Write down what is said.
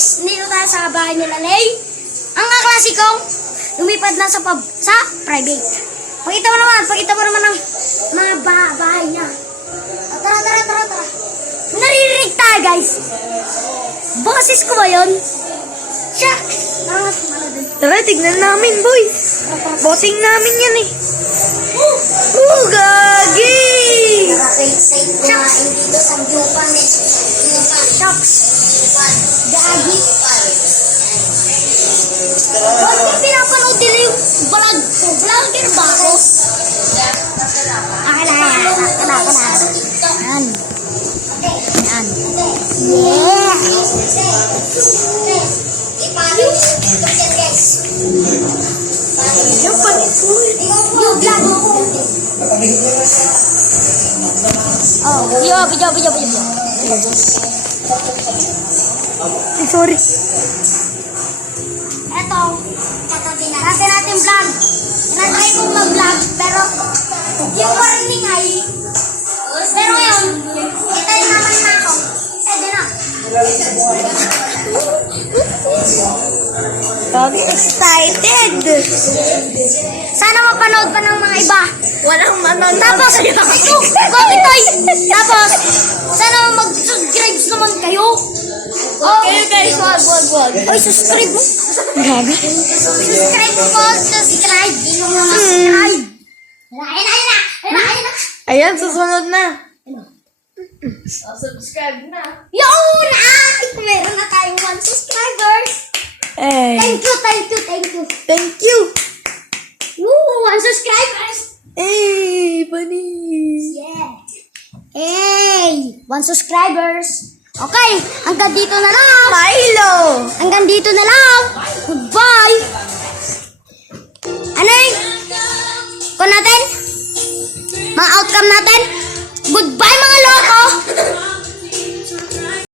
guys, dito tayo sa bahay nila Lay. Ang klasikong lumipad na sa private. Pakita mo naman ang mga bahay niya. Tara. Naririnig tayo guys. Boses ko ba yun? Shucks! Tara, tignan namin, boys. Bossing namin yan eh. Gagi! Shucks! Gagi! Bakit pinapanood nila yung vlog ko? Vlogger ba ako? Yan. Yeah! Yung panipul. Yung vlog ko. Oh, video. Sorry. Eto, natin natin vlog. Tinatry kong mag-vlog, pero yung warning ay, pero ngayon, itayin naman na ako. Pwede na. Gagi, excited. Sana mapanood pa ng mga iba. Walang manonood. Tapos, tapos, sana mag-subscribe naman kayo. Oh, Okay guys, wag. oy, subscribe mo. Gagi. Subscribe po, subscribe. Ayun na. Ayan, susunod na. Subscribe na. Yun! Meron na tayong 1 subscribers. Eh, Thank you. thank you. Woo! 1 subscribers. Eh, panis. Yeah. Hey! 1 subscribers. Okay, hanggang dito na lang. Milo. Hanggang dito na lang. Goodbye. Ano yung natin? Mga outcome natin? Goodbye mga